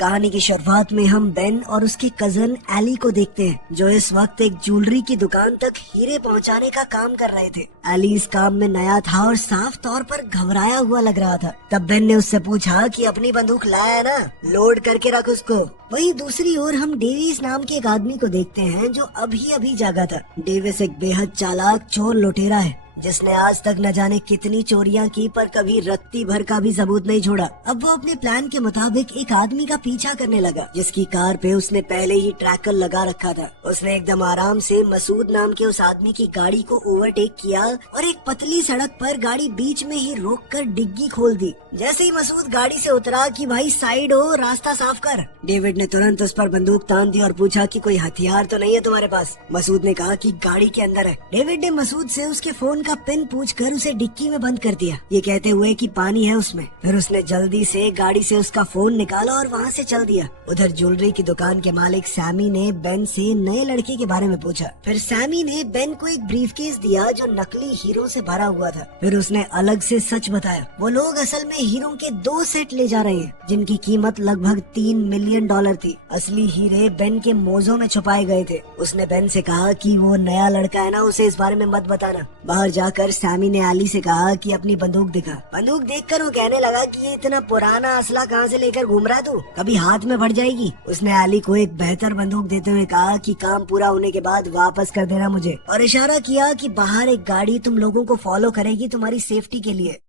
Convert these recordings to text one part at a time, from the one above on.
कहानी की शुरुआत में हम बेन और उसके कजन एली को देखते हैं, जो इस वक्त एक ज्वेलरी की दुकान तक हीरे पहुंचाने का काम कर रहे थे। एली इस काम में नया था और साफ तौर पर घबराया हुआ लग रहा था। तब बेन ने उससे पूछा कि अपनी बंदूक लाया है ना, लोड करके रख उसको। वहीं दूसरी ओर हम डेविस नाम के एक आदमी को देखते हैं, जो अभी अभी जागा था। डेविस एक बेहद चालाक चोर लुटेरा है, जिसने आज तक न जाने कितनी चोरियां की, पर कभी रत्ती भर का भी सबूत नहीं छोड़ा। अब वो अपने प्लान के मुताबिक एक आदमी का पीछा करने लगा, जिसकी कार पे उसने पहले ही ट्रैकर लगा रखा था। उसने एकदम आराम से मसूद नाम के उस आदमी की गाड़ी को ओवरटेक किया और एक पतली सड़क पर गाड़ी बीच में ही रोककर डिग्गी खोल दी। जैसे ही मसूद गाड़ी से उतरा कि भाई साइड हो, रास्ता साफ कर, डेविड ने तुरंत उस पर बंदूक तान दी और पूछा कि कोई हथियार तो नहीं है तुम्हारे पास। मसूद ने कहा कि गाड़ी के अंदर है। डेविड ने मसूद से उसके फोन का पिन पूछकर उसे डिक्की में बंद कर दिया, ये कहते हुए कि पानी है उसमें। फिर उसने जल्दी से गाड़ी से उसका फोन निकाला और वहाँ से चल दिया। उधर ज्वेलरी की दुकान के मालिक सैमी ने बेन से नए लड़के के बारे में पूछा। फिर सैमी ने बेन को एक ब्रीफकेस दिया जो नकली हीरो से भरा हुआ था। फिर उसने अलग से सच बताया, वो लोग असल में हीरो के 2 सेट ले जा रहे हैं, जिनकी कीमत लगभग $3 मिलियन थी। असली हीरे बेन के मोजों में छुपाए गए थे। उसने बेन से कहा कि वो नया लड़का है ना, उसे इस बारे में मत बताना। बाहर जाकर सैमी ने एली से कहा कि अपनी बंदूक दिखा। बंदूक देखकर वो कहने लगा कि ये इतना पुराना असला कहाँ से लेकर घूम रहा है तू, कभी हाथ में फट जाएगी। उसने एली को एक बेहतर बंदूक देते हुए कहा कि काम पूरा होने के बाद वापस कर देना मुझे, और इशारा किया कि बाहर एक गाड़ी तुम लोगों को फॉलो करेगी तुम्हारी सेफ्टी के लिए।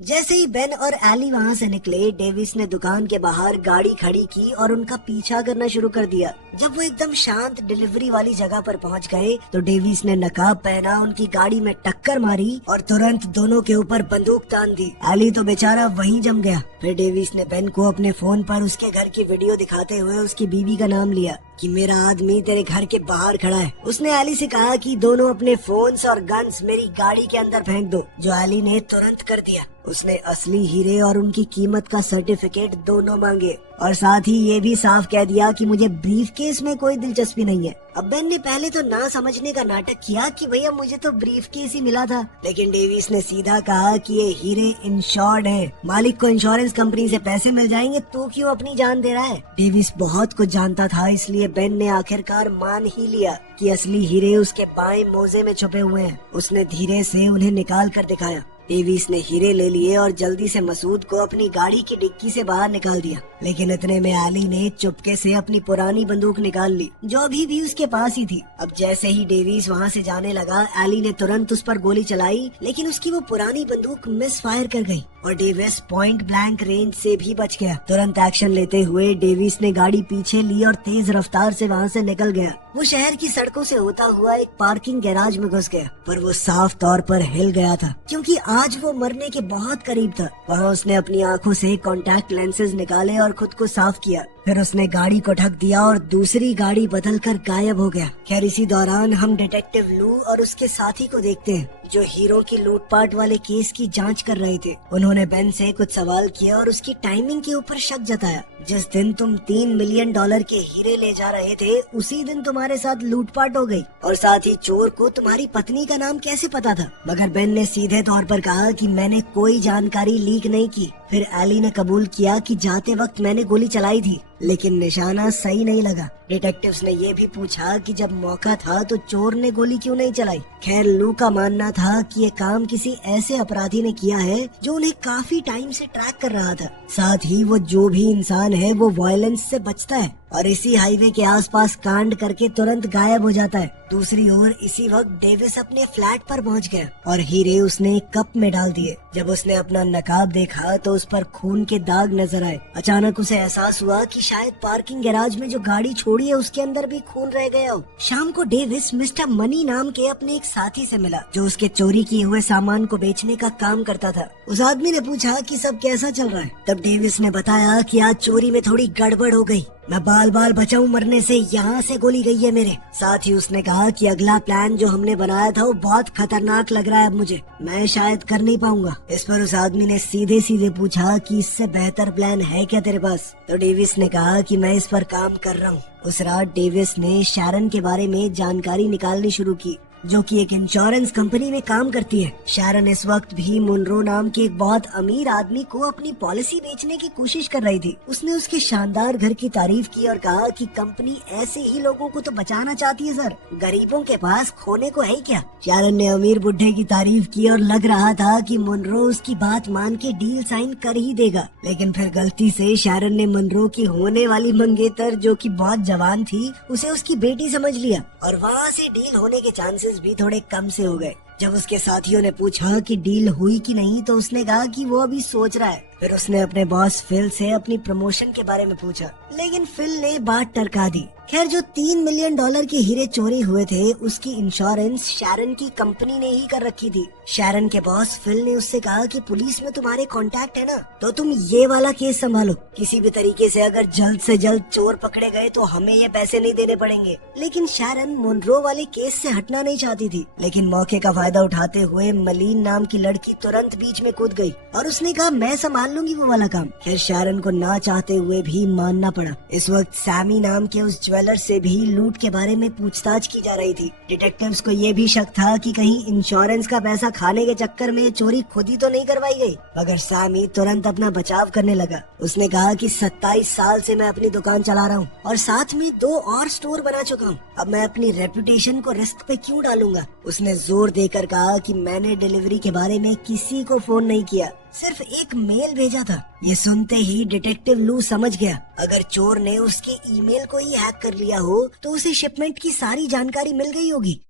जैसे ही बेन और एली वहाँ से निकले, डेविस ने दुकान के बाहर गाड़ी खड़ी की और उनका पीछा करना शुरू कर दिया। जब वो एकदम शांत डिलीवरी वाली जगह पर पहुँच गए तो डेविस ने नकाब पहना, उनकी गाड़ी में टक्कर मारी और तुरंत दोनों के ऊपर बंदूक तान दी। एली तो बेचारा वहीं जम गया। फिर डेविस ने बेन को अपने फोन पर उसके घर की वीडियो दिखाते हुए उसकी बीवी का नाम लिया कि मेरा आदमी तेरे घर के बाहर खड़ा है। उसने एली से कहा कि दोनों अपने फोन्स और गन्स मेरी गाड़ी के अंदर फेंक दो, जो एली ने तुरंत कर दिया। उसने असली हीरे और उनकी कीमत का सर्टिफिकेट दोनों मांगे और साथ ही ये भी साफ कह दिया कि मुझे ब्रीफकेस में कोई दिलचस्पी नहीं है। अब बेन ने पहले तो ना समझने का नाटक किया कि भैया मुझे तो ब्रीफकेस ही मिला था, लेकिन डेविस ने सीधा कहा कि ये हीरे इंश्योर्ड है, मालिक को इंश्योरेंस कंपनी से पैसे मिल जाएंगे, तो क्यों अपनी जान दे रहा है। डेविस बहुत कुछ जानता था, इसलिए बेन ने आखिरकार मान ही लिया कि असली हीरे उसके बाएं मोजे में छुपे हुए हैं। उसने धीरे से उन्हें निकाल कर दिखाया। डेविस ने हीरे ले लिए और जल्दी से मसूद को अपनी गाड़ी की डिक्की से बाहर निकाल दिया, लेकिन इतने में एली ने चुपके से अपनी पुरानी बंदूक निकाल ली, जो अभी भी उसके पास ही थी। अब जैसे ही डेविस वहाँ से जाने लगा, एली ने तुरंत उस पर गोली चलाई, लेकिन उसकी वो पुरानी बंदूक मिस फायर कर गई और डेविस पॉइंट ब्लैंक रेंज से भी बच गया। तुरंत एक्शन लेते हुए डेविस ने गाड़ी पीछे ली और तेज रफ्तार से वहाँ से निकल गया। वो शहर की सड़कों से होता हुआ एक पार्किंग गैराज में घुस गया, पर वो साफ तौर पर हिल गया था, क्योंकि आज वो मरने के बहुत करीब था। वहाँ उसने अपनी आंखों से कॉन्टैक्ट लेंसेज निकाले और खुद को साफ किया। फिर उसने गाड़ी को ढक दिया और दूसरी गाड़ी बदलकर गायब हो गया। खैर इसी दौरान हम डिटेक्टिव लू और उसके साथी को देखते हैं, जो हीरो की लूटपाट वाले केस की जांच कर रहे थे। उन्होंने बेन से कुछ सवाल किया और उसकी टाइमिंग के ऊपर शक जताया। जिस दिन तुम $3 मिलियन के हीरे ले जा रहे थे, उसी दिन तुम्हारे साथ लूटपाट हो गई, और साथ ही चोर को तुम्हारी पत्नी का नाम कैसे पता था। मगर बेन ने सीधे तौर पर कहा कि मैंने कोई जानकारी लीक नहीं की। फिर एली ने कबूल किया कि जाते वक्त मैंने गोली चलाई थी, लेकिन निशाना सही नहीं लगा। डिटेक्टिव्स ने ये भी पूछा कि जब मौका था तो चोर ने गोली क्यों नहीं चलाई। खैर लू का मानना था कि ये काम किसी ऐसे अपराधी ने किया है जो उन्हें काफी टाइम से ट्रैक कर रहा था। साथ ही वो जो भी इंसान है वो वायलेंस से बचता है और इसी हाईवे के आसपास कांड करके तुरंत गायब हो जाता है। दूसरी ओर इसी वक्त डेविस अपने फ्लैट पर पहुंच गया और हीरे उसने एक कप में डाल दिए। जब उसने अपना नकाब देखा तो उस पर खून के दाग नजर आए। अचानक उसे एहसास हुआ कि शायद पार्किंग गैराज में जो गाड़ी छोड़ी है उसके अंदर भी खून रह गया हो। शाम को डेविस मिस्टर मनी नाम के अपने एक साथी से मिला, जो उसके चोरी किए हुए सामान को बेचने का काम करता था। उस आदमी ने पूछा कि सब कैसा चल रहा है। तब डेविस ने बताया कि आज चोरी में थोड़ी गड़बड़ हो गई, मैं बाल बाल बचाऊं मरने से, यहाँ से गोली गई है मेरे। साथ ही उसने कहा कि अगला प्लान जो हमने बनाया था वो बहुत खतरनाक लग रहा है, अब मुझे मैं शायद कर नहीं पाऊंगा। इस पर उस आदमी ने सीधे सीधे पूछा कि इससे बेहतर प्लान है क्या तेरे पास। तो डेविस ने कहा कि मैं इस पर काम कर रहा हूँ। उस रात डेविस ने शैरन के बारे में जानकारी निकालनी शुरू की। जो कि एक इंश्योरेंस कंपनी में काम करती है। शैरन इस वक्त भी मुनरो नाम के एक बहुत अमीर आदमी को अपनी पॉलिसी बेचने की कोशिश कर रही थी। उसने उसके शानदार घर की तारीफ की और कहा कि कंपनी ऐसे ही लोगों को तो बचाना चाहती है सर, गरीबों के पास खोने को है क्या। शैरन ने अमीर बुढ़े की तारीफ की और लग रहा था कि मुनरो उसकी बात मान के डील साइन कर ही देगा, लेकिन फिर गलती से शैरन ने मुनरो की होने वाली मंगेतर, जो कि बहुत जवान थी, उसे उसकी बेटी समझ लिया और वहाँ से डील होने के चांसेस भी थोड़े कम से हो गए। जब उसके साथियों ने पूछा कि डील हुई कि नहीं तो उसने कहा कि वो अभी सोच रहा है। फिर उसने अपने बॉस फिल से अपनी प्रमोशन के बारे में पूछा, लेकिन फिल ने बात टरका दी। खैर, जो $3 मिलियन के हीरे चोरी हुए थे उसकी इंश्योरेंस शैरन की कंपनी ने ही कर रखी थी। शैरन के बॉस फिल ने उससे कहा कि पुलिस में तुम्हारे कांटेक्ट है ना, तो तुम ये वाला केस संभालो। किसी भी तरीके से अगर जल्द से जल्द चोर पकड़े गए तो हमें ये पैसे नहीं देने पड़ेंगे। लेकिन शैरन मुनरो वाले केस से हटना नहीं चाहती थी, लेकिन मौके का फायदा उठाते हुए मलीन नाम की लड़की तुरंत बीच में कूद गई और उसने कहा मैं संभाल लूंगी वो वाला काम। फिर शैरन को ना चाहते हुए भी मानना पड़ा। इस वक्त सैमी नाम के उस ज्वेलर से भी लूट के बारे में पूछताछ की जा रही थी। डिटेक्टिव्स को ये भी शक था कि कहीं इंश्योरेंस का पैसा खाने के चक्कर में चोरी खुद ही तो नहीं करवाई गई। मगर सैमी तुरंत अपना बचाव करने लगा। उसने कहा कि 27 साल से मैं अपनी दुकान चला रहा हूँ और साथ में 2 और स्टोर बना चुका हूँ। अब मैं अपनी रेपुटेशन को रिस्क पे क्यों डालूंगा। उसने जोर देकर कहा कि मैंने डिलीवरी के बारे में किसी को फोन नहीं किया, सिर्फ एक मेल भेजा था। ये सुनते ही डिटेक्टिव लू समझ गया, अगर चोर ने उसके ईमेल को ही हैक कर लिया हो तो उसे शिपमेंट की सारी जानकारी मिल गई होगी।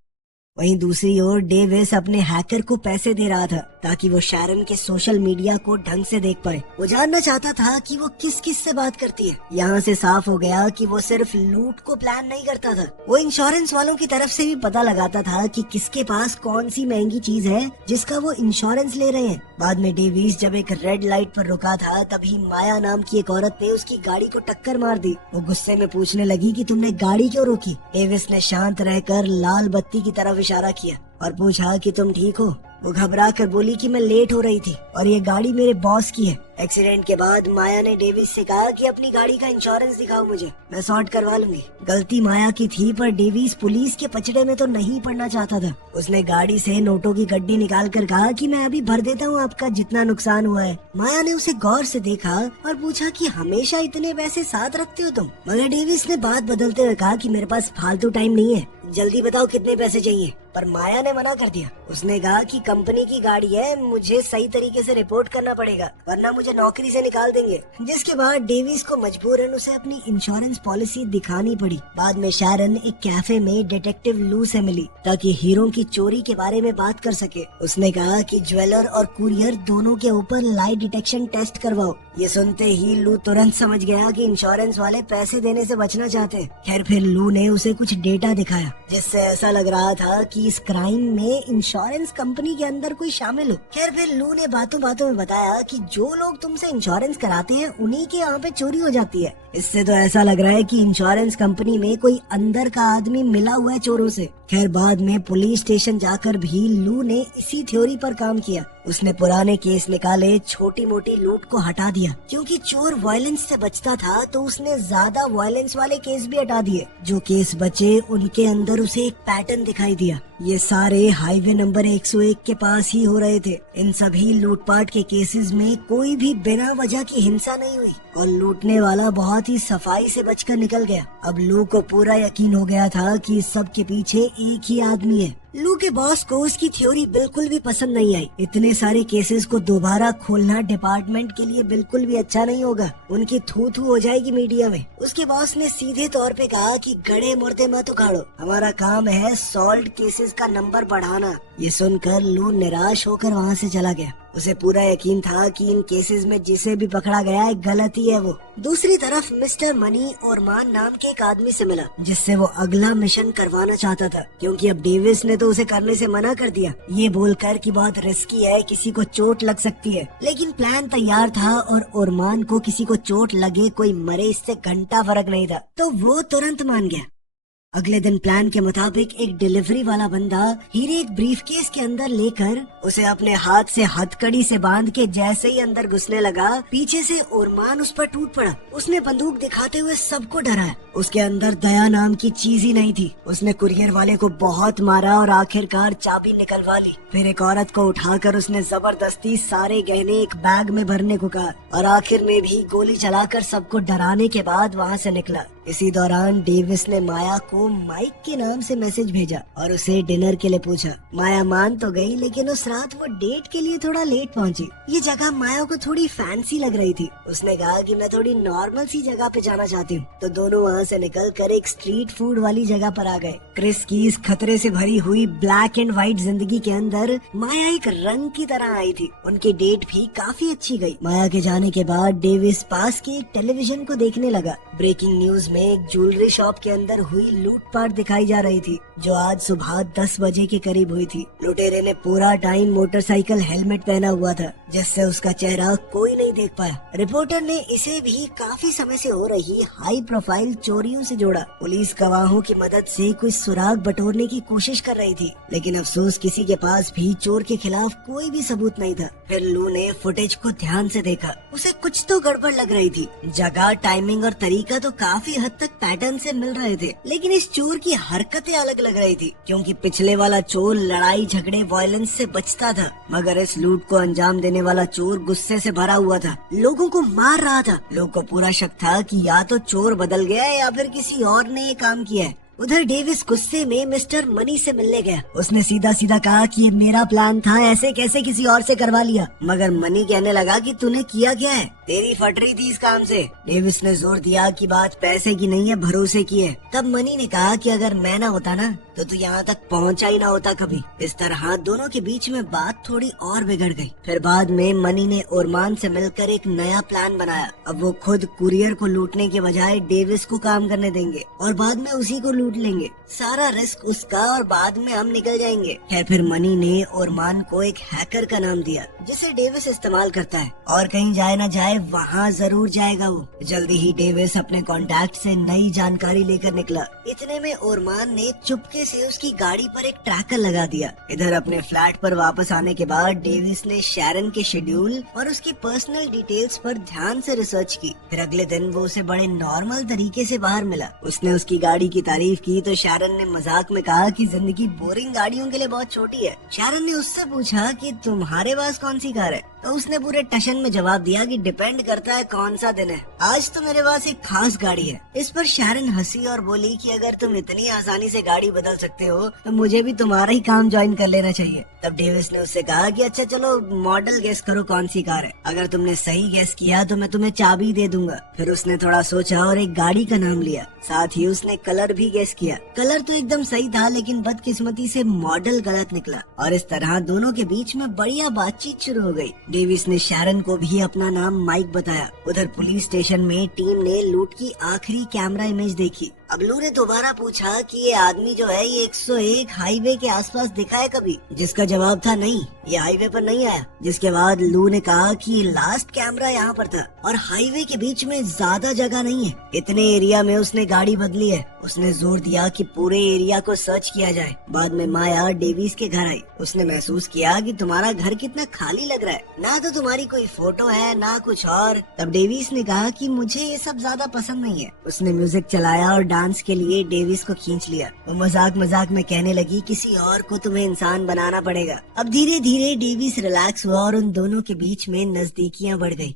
वहीं दूसरी ओर डेविस अपने हैकर को पैसे दे रहा था ताकि वो शैरन के सोशल मीडिया को ढंग से देख पाए। वो जानना चाहता था कि वो किस किस से बात करती है। यहाँ से साफ हो गया कि वो सिर्फ लूट को प्लान नहीं करता था, वो इंश्योरेंस वालों की तरफ से भी पता लगाता था कि किसके पास कौन सी महंगी चीज है जिसका वो इंश्योरेंस ले रहे हैं। बाद में डेविस जब एक रेड लाइट पर रुका था तभी माया नाम की एक औरत ने उसकी गाड़ी को टक्कर मार दी। वो गुस्से में पूछने लगी कि तुमने गाड़ी क्यों रोकी। डेविस ने शांत रहकर लाल बत्ती की तरफ इशारा किया और पूछा कि तुम ठीक हो। वो घबरा कर बोली कि मैं लेट हो रही थी और ये गाड़ी मेरे बॉस की है। एक्सीडेंट के बाद माया ने डेविस से कहा कि अपनी गाड़ी का इंश्योरेंस दिखाओ मुझे, मैं सॉर्ट करवा लूंगी। गलती माया की थी पर डेविस पुलिस के पचड़े में तो नहीं पड़ना चाहता था। उसने गाड़ी से नोटों की गड्डी निकाल कर कहा कि मैं अभी भर देता हूँ आपका जितना नुकसान हुआ है। माया ने उसे गौर से देखा और पूछा कि हमेशा इतने पैसे साथ रखते हो तुम। मगर डेविस ने बात बदलते हुए कहा कि मेरे पास फालतू टाइम नहीं है, जल्दी बताओ कितने पैसे चाहिए। पर माया ने मना कर दिया। उसने कहा कि कंपनी की गाड़ी है, मुझे सही तरीके से रिपोर्ट करना पड़ेगा वरना मुझे नौकरी से निकाल देंगे। जिसके बाद डेविस को मजबूरन उसे अपनी इंश्योरेंस पॉलिसी दिखानी पड़ी। बाद में शैरन एक कैफे में डिटेक्टिव लू से मिली ताकि हीरो की चोरी के बारे में बात कर सके। उसने कहा कि ज्वेलर और कुरियर दोनों के ऊपर लाई डिटेक्शन टेस्ट करवाओ। ये सुनते ही लू तुरंत समझ गया कि इंश्योरेंस वाले पैसे देने से बचना चाहते हैं। खैर, फिर लू ने उसे कुछ डेटा दिखाया जिससे ऐसा लग रहा था कि इस क्राइम में इंश्योरेंस कंपनी के अंदर कोई शामिल हो। खैर, फिर लू ने बातों बातों में बताया कि जो लोग तुमसे इंश्योरेंस कराते हैं उन्हीं के यहाँ पे चोरी हो जाती है। इससे तो ऐसा लग रहा है कि इंश्योरेंस कंपनी में कोई अंदर का आदमी मिला हुआ है चोरों से। खैर, बाद में पुलिस स्टेशन जाकर भी लू ने इसी थ्योरी पर काम किया। उसने पुराने केस निकाले, छोटी मोटी लूट को हटा दिया। क्योंकि चोर वायलेंस से बचता था तो उसने ज्यादा वायलेंस वाले केस भी हटा दिए। जो केस बचे उनके अंदर उसे एक पैटर्न दिखाई दिया। ये सारे हाईवे नंबर 101 के पास ही हो रहे थे। इन सभी लूटपाट के केसेस में कोई भी बिना वजह की हिंसा नहीं हुई और लूटने वाला बहुत ही सफाई से बचकर निकल गया। अब लू को पूरा यकीन हो गया था कि इस सब के पीछे एक ही आदमी है। लू के बॉस को उसकी थ्योरी बिल्कुल भी पसंद नहीं आई। इतने सारे केसेस को दोबारा खोलना डिपार्टमेंट के लिए बिल्कुल भी अच्छा नहीं होगा, उनकी थू थू हो जाएगी मीडिया में। उसके बॉस ने सीधे तौर पे कहा कि गड़े मुर्दे मत उखाड़ो, हमारा काम है सॉल्व केसेस का नंबर बढ़ाना। ये सुनकर लू निराश होकर वहाँ से चला गया। उसे पूरा यकीन था कि इन केसेस में जिसे भी पकड़ा गया है गलत ही है वो। दूसरी तरफ मिस्टर मनी ओरमान नाम के एक आदमी से मिला जिससे वो अगला मिशन करवाना चाहता था, क्योंकि अब डेविस ने तो उसे करने से मना कर दिया, ये बोलकर कि बहुत रिस्की है, किसी को चोट लग सकती है। लेकिन प्लान तैयार था और ओरमान को किसी को चोट लगे कोई मरे इससे घंटा फर्क नहीं था, तो वो तुरंत मान गया। अगले दिन प्लान के मुताबिक एक डिलीवरी वाला बंदा हीरे एक ब्रीफकेस के अंदर लेकर उसे अपने हाथ से हथकड़ी से बांध के जैसे ही अंदर घुसने लगा, पीछे से ओरमान उस पर टूट पड़ा। उसने बंदूक दिखाते हुए सबको डराया। उसके अंदर दया नाम की चीज ही नहीं थी। उसने कुरियर वाले को बहुत मारा और आखिरकार चाबी निकलवा ली। फिर एक औरत को उठाकर उसने जबरदस्ती सारे गहने एक बैग में भरने को कहा और आखिर में भी गोली चलाकर सबको डराने के बाद वहाँ से निकला। इसी दौरान डेविस ने माया को माइक के नाम से मैसेज भेजा और उसे डिनर के लिए पूछा। माया मान तो गई, लेकिन उस रात वो डेट के लिए थोड़ा लेट पहुंची। ये जगह माया को थोड़ी फैंसी लग रही थी। उसने कहा कि मैं थोड़ी नॉर्मल सी जगह पे जाना चाहती हूँ, तो दोनों वहाँ से निकलकर एक स्ट्रीट फूड वाली जगह पर आ गए। क्रिस की इस खतरे से भरी हुई ब्लैक एंड व्हाइट जिंदगी के अंदर माया एक रंग की तरह आई थी। उनकी डेट भी काफी अच्छी गई। माया के जाने के बाद डेविस पास के एक टेलीविजन को देखने लगा। ब्रेकिंग न्यूज में एक ज्वेलरी शॉप के अंदर हुई लूटपाट दिखाई जा रही थी, जो आज सुबह 10 बजे के करीब हुई थी। लुटेरे ने पूरा टाइम मोटरसाइकिल हेलमेट पहना हुआ था, जिससे उसका चेहरा कोई नहीं देख पाया। रिपोर्टर ने इसे भी काफी समय से हो रही हाई प्रोफाइल चोरियों से जोड़ा। पुलिस गवाहों की मदद से कुछ सुराग बटोरने की कोशिश कर रही थी, लेकिन अफसोस किसी के पास भी चोर के खिलाफ कोई भी सबूत नहीं था। फिर लू ने फुटेज को ध्यान से देखा। उसे कुछ तो गड़बड़ लग रही थी। जगह, टाइमिंग और तरीका तो काफी हद तक पैटर्न से मिल रहे थे, लेकिन इस चोर की हरकतें अलग लग रही थी, क्योंकि पिछले वाला चोर लड़ाई झगड़े वायलेंस से बचता था, मगर इस लूट को अंजाम देने वाला चोर गुस्से से भरा हुआ था, लोगों को मार रहा था। लोगों को पूरा शक था कि या तो चोर बदल गया है या फिर किसी और ने ये काम किया है। उधर डेविस गुस्से में मिस्टर मनी से मिलने गया। उसने सीधा सीधा कहा कि ये मेरा प्लान था, ऐसे कैसे किसी और से करवा लिया। मगर मनी कहने लगा कि तूने किया क्या है, तेरी फट रही थी इस काम से। डेविस ने जोर दिया कि बात पैसे की नहीं है, भरोसे की है। तब मनी ने कहा कि अगर मैं ना होता ना तो तू यहाँ तक पहुँचा ही ना होता कभी। इस तरह दोनों के बीच में बात थोड़ी और बिगड़ गई। फिर बाद में मनी ने ओरमान से मिलकर एक नया प्लान बनाया। अब वो खुद कुरियर को लूटने के बजाय डेविस को काम करने देंगे और बाद में उसी को लूट लेंगे। सारा रिस्क उसका और बाद में हम निकल जाएंगे। खैर, फिर मनी ने ओरमान को एक हैकर का नाम दिया, जिसे डेविस इस्तेमाल करता है और कहीं जाए ना जाए वहाँ जरूर जाएगा वो। जल्दी ही डेविस अपने कॉन्टैक्ट से नई जानकारी लेकर निकला। इतने में ओरमान ने चुपके से उसकी गाड़ी पर एक ट्रैकर लगा दिया। इधर अपने फ्लैट पर वापस आने के बाद डेविस ने शैरन के शेड्यूल और उसकी पर्सनल डिटेल्स पर ध्यान से रिसर्च की। फिर अगले दिन वो उसे बड़े नॉर्मल तरीके से बाहर मिला। उसने उसकी गाड़ी की तारीफ की तो शैरन ने मजाक में कहा कि जिंदगी बोरिंग गाड़ियों के लिए बहुत छोटी है। शैरन ने उससे पूछा कि तुम्हारे पास कौन सी कार है, तो उसने पूरे टशन में जवाब दिया कि डिपेंड करता है कौन सा दिन है, आज तो मेरे पास एक खास गाड़ी है। इस पर शैरन हंसी और बोली कि अगर तुम इतनी आसानी से गाड़ी बदल सकते हो तो मुझे भी तुम्हारा ही काम ज्वाइन कर लेना चाहिए। तब डेविस ने उससे कहा कि अच्छा चलो मॉडल गेस करो कौन सी कार है, अगर तुमने सही गेस किया तो मैं तुम्हें चाबी दे दूंगा। फिर उसने थोड़ा सोचा और एक गाड़ी का नाम लिया, साथ ही उसने कलर भी गेस किया। कलर तो एकदम सही था, लेकिन बदकिस्मती से मॉडल गलत निकला और इस तरह दोनों के बीच में बढ़िया बातचीत शुरू हो गई। डेविस ने शैरन को भी अपना नाम माइक बताया। उधर पुलिस स्टेशन में टीम ने लूट की आखिरी कैमरा इमेज देखी। अब लू ने दोबारा पूछा कि ये आदमी जो है ये 101 हाईवे के आसपास दिखा है कभी, जिसका जवाब था नहीं, ये हाईवे पर नहीं आया। जिसके बाद लू ने कहा कि लास्ट कैमरा यहाँ पर था और हाईवे के बीच में ज्यादा जगह नहीं है, इतने एरिया में उसने गाड़ी बदली है। उसने जोर दिया कि पूरे एरिया को सर्च किया जाए। बाद में माया डेविस के घर आई। उसने महसूस किया कि तुम्हारा घर कितना खाली लग रहा है, ना तो तुम्हारी कोई फोटो है ना कुछ और। तब डेविस ने कहा कि मुझे ये सब ज्यादा पसंद नहीं है। उसने म्यूजिक चलाया और डांस के लिए डेविस को खींच लिया। वो मजाक मजाक में कहने लगी किसी और को तुम्हें इंसान बनाना पड़ेगा। अब धीरे धीरे डेविस रिलैक्स हुआ और उन दोनों के बीच में नजदीकियां बढ़ गई।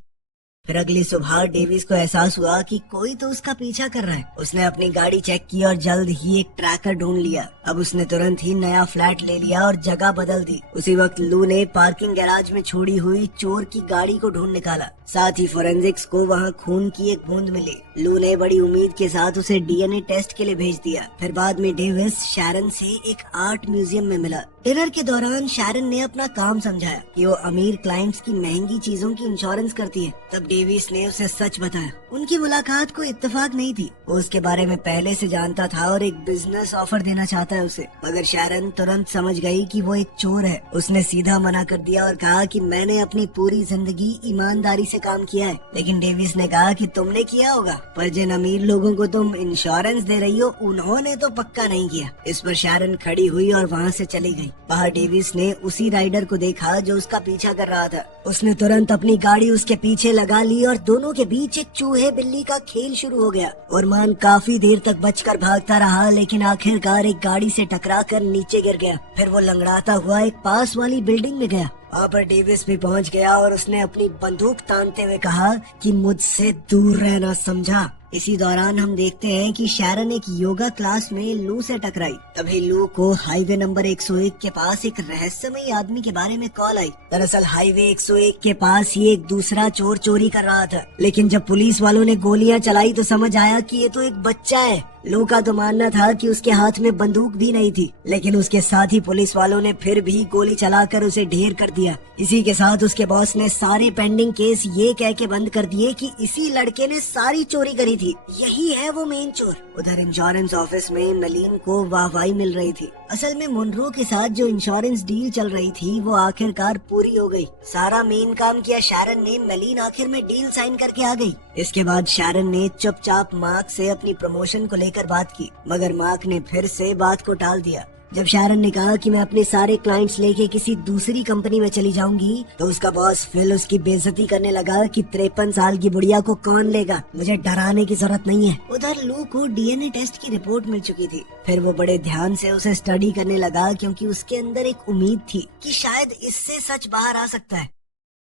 फिर अगली सुबह डेविस को एहसास हुआ कि कोई तो उसका पीछा कर रहा है। उसने अपनी गाड़ी चेक की और जल्द ही एक ट्रैकर ढूंढ लिया। अब उसने तुरंत ही नया फ्लैट ले लिया और जगह बदल दी। उसी वक्त लू ने पार्किंग गैराज में छोड़ी हुई चोर की गाड़ी को ढूंढ निकाला। साथ ही फोरेंसिक्स को वहाँ खून की एक बूंद मिली। लू ने बड़ी उम्मीद के साथ उसे डीएनए टेस्ट के लिए भेज दिया। फिर बाद में डेविस शैरन से एक आर्ट म्यूजियम में मिला। डिनर के दौरान शैरन ने अपना काम समझाया कि वो अमीर क्लाइंट्स की महंगी चीजों की इंश्योरेंस करती है। तब डेविस ने उसे सच बताया। उनकी मुलाकात कोई इत्तेफाक नहीं थी, वो उसके बारे में पहले से जानता था और एक बिजनेस ऑफर देना चाहता है उसे। मगर शैरन तुरंत समझ गई कि वो एक चोर है। उसने सीधा मना कर दिया और कहा कि मैंने अपनी पूरी जिंदगी ईमानदारी से काम किया है। लेकिन डेविस ने कहा कि तुमने किया होगा, पर जिन अमीर लोगों को तुम इंश्योरेंस दे रही हो उन्होंने तो पक्का नहीं किया। इस पर शैरन खड़ी हुई और वहाँ से चली गई। बाहर डेविस ने उसी राइडर को देखा जो उसका पीछा कर रहा था। उसने तुरंत अपनी गाड़ी उसके पीछे लगा ली और दोनों के बीच एक चूहे बिल्ली का खेल शुरू हो गया। और मान काफी देर तक बचकर भागता रहा, लेकिन आखिरकार एक गाड़ी से टकराकर नीचे गिर गया। फिर वो लंगड़ाता हुआ एक पास वाली बिल्डिंग में गया। वहाँ पर डेविस भी पहुँच गया और उसने अपनी बंदूक तानते हुए कहा कि मुझसे दूर रहना, समझा। इसी दौरान हम देखते हैं कि शैरन एक योगा क्लास में लू से टकराई। तभी लू को हाईवे नंबर 101 के पास एक रहस्यमयी आदमी के बारे में कॉल आई। दरअसल हाईवे 101 के पास ही एक दूसरा चोर चोरी कर रहा था। लेकिन जब पुलिस वालों ने गोलियां चलाई तो समझ आया कि ये तो एक बच्चा है। लू का तो मानना था कि उसके हाथ में बंदूक भी नहीं थी, लेकिन उसके साथ ही पुलिस वालों ने फिर भी गोली चलाकर उसे ढेर कर दिया। इसी के साथ उसके बॉस ने सारे पेंडिंग केस ये कह के बंद कर दिए कि इसी लड़के ने सारी चोरी करी थी, यही है वो मेन चोर। उधर इंश्योरेंस ऑफिस में नलीन को वाहवाही मिल रही थी। असल में मुनरो के साथ जो इंश्योरेंस डील चल रही थी वो आखिरकार पूरी हो गई। सारा मेन काम किया शैरन ने, नलीन आखिर में डील साइन करके आ गई। इसके बाद शैरन ने चुपचाप मार्क से अपनी प्रमोशन को लेकर बात की, मगर मार्क ने फिर से बात को टाल दिया। जब शैरन ने कहा कि मैं अपने सारे क्लाइंट्स लेके किसी दूसरी कंपनी में चली जाऊंगी, तो उसका बॉस फिल उसकी बेइज्जती करने लगा कि 53 साल की बुढ़िया को कौन लेगा, मुझे डराने की जरूरत नहीं है। उधर लू को डीएनए टेस्ट की रिपोर्ट मिल चुकी थी। फिर वो बड़े ध्यान से उसे स्टडी करने लगा, क्योंकि उसके अंदर एक उम्मीद थी कि शायद इससे सच बाहर आ सकता है।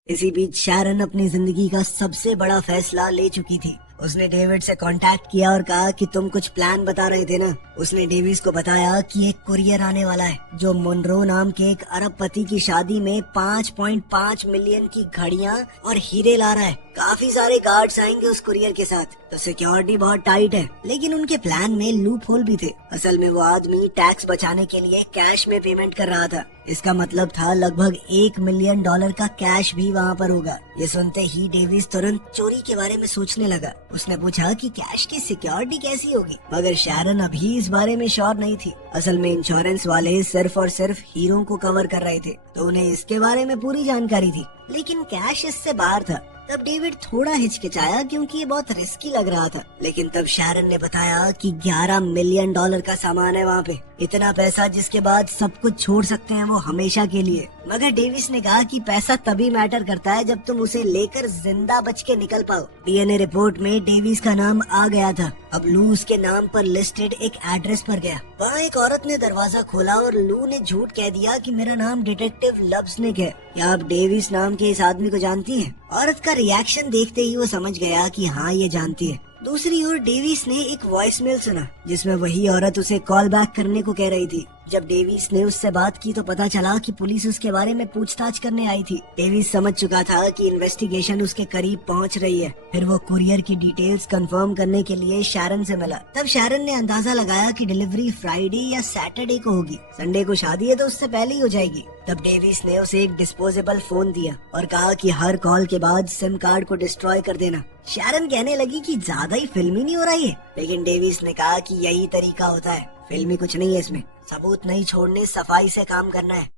इसी बीच शैरन अपनी जिंदगी का सबसे बड़ा फैसला ले चुकी थी। उसने डेविड से कांटेक्ट किया और कहा कि तुम कुछ प्लान बता रहे थे ना। उसने डेविस को बताया कि एक कुरियर आने वाला है जो मुनरो नाम के एक अरबपति की शादी में 5.5 मिलियन की घड़ियां और हीरे ला रहा है। काफी सारे गार्ड्स आएंगे उस कुरियर के साथ, तो सिक्योरिटी बहुत टाइट है। लेकिन उनके प्लान में लूप होल भी थे। असल में वो आदमी टैक्स बचाने के लिए कैश में पेमेंट कर रहा था। इसका मतलब था लगभग $1 मिलियन का कैश भी वहाँ पर होगा। ये सुनते ही डेविस तुरंत चोरी के बारे में सोचने लगा। उसने पूछा कि कैश की सिक्योरिटी कैसी होगी, मगर शैरन अभी इस बारे में श्योर नहीं थी। असल में इंश्योरेंस वाले सिर्फ और सिर्फ हीरो को कवर कर रहे थे, तो उन्हें इसके बारे में पूरी जानकारी थी, लेकिन कैश इससे बाहर था। तब डेविड थोड़ा हिचकिचाया क्योंकि ये बहुत रिस्की लग रहा था। लेकिन तब शैरन ने बताया कि $11 मिलियन का सामान है वहाँ पे। इतना पैसा जिसके बाद सब कुछ छोड़ सकते हैं वो हमेशा के लिए। मगर डेविस ने कहा कि पैसा तभी मैटर करता है जब तुम उसे लेकर जिंदा बच के निकल पाओ। डीएनए रिपोर्ट में डेविस का नाम आ गया था। अब लू उसके नाम पर लिस्टेड एक एड्रेस पर गया। वहाँ एक औरत ने दरवाजा खोला और लू ने झूठ कह दिया कि मेरा नाम डिटेक्टिव लब्सनिक है। क्या आप डेविस नाम के इस आदमी को जानती हैं? औरत का रिएक्शन देखते ही वो समझ गया कि हाँ ये जानती है। दूसरी ओर डेविस ने एक वॉइसमेल सुना जिसमें वही औरत उसे कॉल बैक करने को कह रही थी। जब डेविस ने उससे बात की तो पता चला कि पुलिस उसके बारे में पूछताछ करने आई थी। डेविस समझ चुका था कि इन्वेस्टिगेशन उसके करीब पहुंच रही है। फिर वो कुरियर की डिटेल्स कंफर्म करने के लिए शैरन से मिला। तब शैरन ने अंदाजा लगाया कि डिलीवरी फ्राइडे या सैटरडे को होगी। संडे को शादी है तो उससे पहले ही हो जाएगी। तब डेविस ने उसे एक डिस्पोजेबल फोन दिया और कहा कि हर कॉल के बाद सिम कार्ड को डिस्ट्रॉय कर देना। शैरन कहने लगी कि ज्यादा ही फिल्मी नहीं हो रहा है, लेकिन डेविस ने कहा कि यही तरीका होता है, फिल्मी कुछ नहीं है इसमें, सबूत नहीं छोड़ने, सफाई से काम करना है।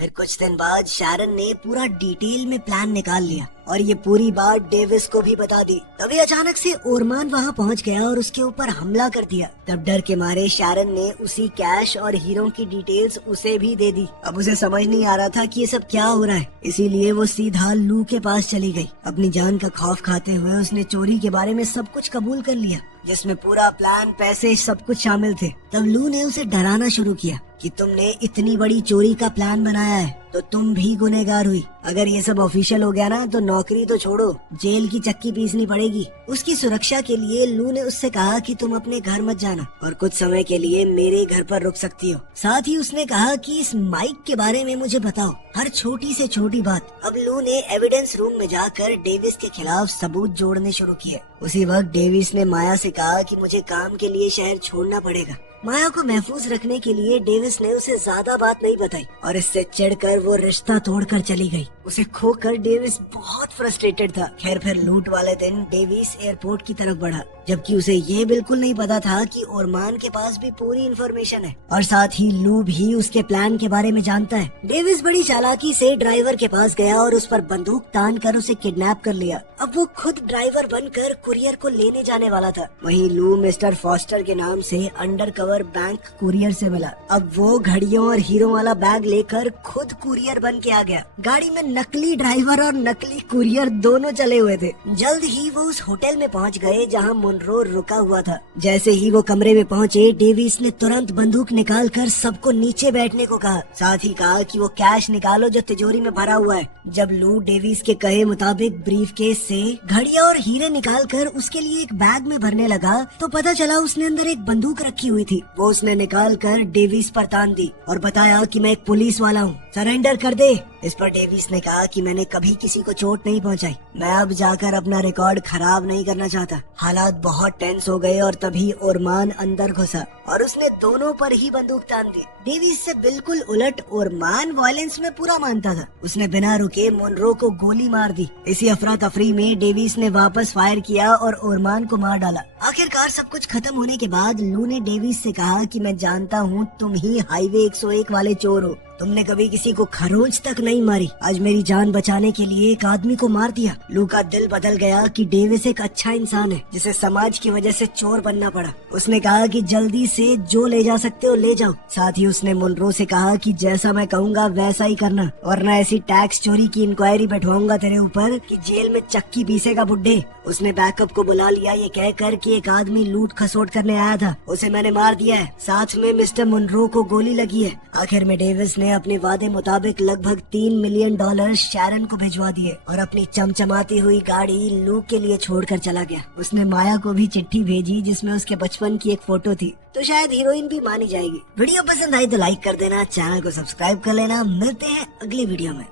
फिर कुछ दिन बाद शैरन ने पूरा डिटेल में प्लान निकाल लिया और ये पूरी बात डेविस को भी बता दी। तभी अचानक से ओरमान वहाँ पहुँच गया और उसके ऊपर हमला कर दिया। तब डर के मारे शैरन ने उसी कैश और हीरो की डिटेल्स उसे भी दे दी। अब उसे समझ नहीं आ रहा था कि ये सब क्या हो रहा है, इसीलिए वो सीधा लू के पास चली गई। अपनी जान का खौफ खाते हुए उसने चोरी के बारे में सब कुछ कबूल कर लिया, जिसमें पूरा प्लान, पैसे, सब कुछ शामिल थे। तब लू ने उसे डराना शुरू किया कि तुमने इतनी बड़ी चोरी का प्लान बनाया है तो तुम भी गुनहगार हुई। अगर ये सब ऑफिशियल हो गया ना तो नौकरी तो छोड़ो, जेल की चक्की पीसनी पड़ेगी। उसकी सुरक्षा के लिए लू ने उससे कहा कि तुम अपने घर मत जाना और कुछ समय के लिए मेरे घर पर रुक सकती हो। साथ ही उसने कहा कि इस माइक के बारे में मुझे बताओ, हर छोटी से छोटी बात। अब लू ने एविडेंस रूम में जाकर डेविस के खिलाफ सबूत जोड़ने शुरू किए। उसी वक्त डेविस ने माया से कहा कि मुझे काम के लिए शहर छोड़ना पड़ेगा। माया को महफूज रखने के लिए डेविस ने उसे ज्यादा बात नहीं बताई और इससे चिढ़कर वो रिश्ता तोड़कर चली गई। उसे खोकर डेविस बहुत फ्रस्ट्रेटेड था। खैर फिर लूट वाले दिन डेविस एयरपोर्ट की तरफ बढ़ा, जबकि उसे ये बिल्कुल नहीं पता था कि ओरमान के पास भी पूरी इन्फॉर्मेशन है और साथ ही लू भी उसके प्लान के बारे में जानता है। डेविस बड़ी चालाकी से ड्राइवर के पास गया और उस पर बंदूक तान कर उसे किडनैप कर लिया। अब वो खुद ड्राइवर बनकर कुरियर को लेने जाने वाला था। वहीं लू मिस्टर फॉस्टर के नाम से अंडरकवर बैंक कुरियर से मिला। अब वो घड़ियों और हीरो वाला बैग लेकर खुद कुरियर बन के आ गया। गाड़ी में नकली ड्राइवर और नकली कुरियर दोनों चले हुए थे। जल्द ही वो उस होटल में पहुंच गए जहां मुनरो रुका हुआ था। जैसे ही वो कमरे में पहुंचे, डेविस ने तुरंत बंदूक निकालकर सबको नीचे बैठने को कहा। साथ ही कहा कि वो कैश निकालो जो तिजोरी में भरा हुआ है। जब लू डेविस के कहे मुताबिक ब्रीफ केस से घड़ियां और हीरे निकालकर उसके लिए एक बैग में भरने लगा तो पता चला उसने अंदर एक बंदूक रखी हुई थी। वो उसने निकाल कर डेविस पर तान दी और बताया कि मैं एक पुलिस वाला हूँ, सरेंडर कर दे। इस पर डेविस ने कहा कि मैंने कभी किसी को चोट नहीं पहुंचाई, मैं अब जाकर अपना रिकॉर्ड खराब नहीं करना चाहता। हालात बहुत टेंस हो गए और तभी ओरमान अंदर घुसा और उसने दोनों पर ही बंदूक तान दी। डेविस से बिल्कुल उलट ओरमान वायलेंस में पूरा मानता था। उसने बिना रुके मुनरो को गोली मार दी। इसी अफरा तफरी में डेविस ने वापस फायर किया और ओरमान को मार डाला। आखिरकार सब कुछ खत्म होने के बाद लू ने डेविस से कहा कि मैं जानता हूँ तुम ही हाईवे 101 वाले चोर हो, तुमने कभी किसी को खरोंच तक नहीं मारी, आज मेरी जान बचाने के लिए एक आदमी को मार दिया। लू का दिल बदल गया कि डेविस एक अच्छा इंसान है जिसे समाज की वजह से चोर बनना पड़ा। उसने कहा कि जल्दी से जो ले जा सकते हो ले जाओ। साथ ही उसने मुनरो से कहा कि जैसा मैं कहूँगा वैसा ही करना, वरना ऐसी टैक्स चोरी की इंक्वायरी बैठवाऊंगा तेरे ऊपर कि जेल में चक्की पीसेगा बुड्ढे। उसने बैकअप को बुला लिया ये कहकर कि एक आदमी लूट खसोट करने आया था, उसे मैंने मार दिया है, साथ में मिस्टर मुनरो को गोली लगी है। आखिर में डेविस ने अपने वादे मुताबिक लगभग $3 मिलियन शैरन को भिजवा दिए और अपनी चमचमाती हुई गाड़ी लू के लिए छोड़कर चला गया। उसने माया को भी चिट्ठी भेजी जिसमें उसके बचपन की एक फोटो थी, तो शायद हीरोइन भी मानी जाएगी। वीडियो पसंद आई तो लाइक कर देना, चैनल को सब्सक्राइब कर लेना। मिलते हैं अगली वीडियो में।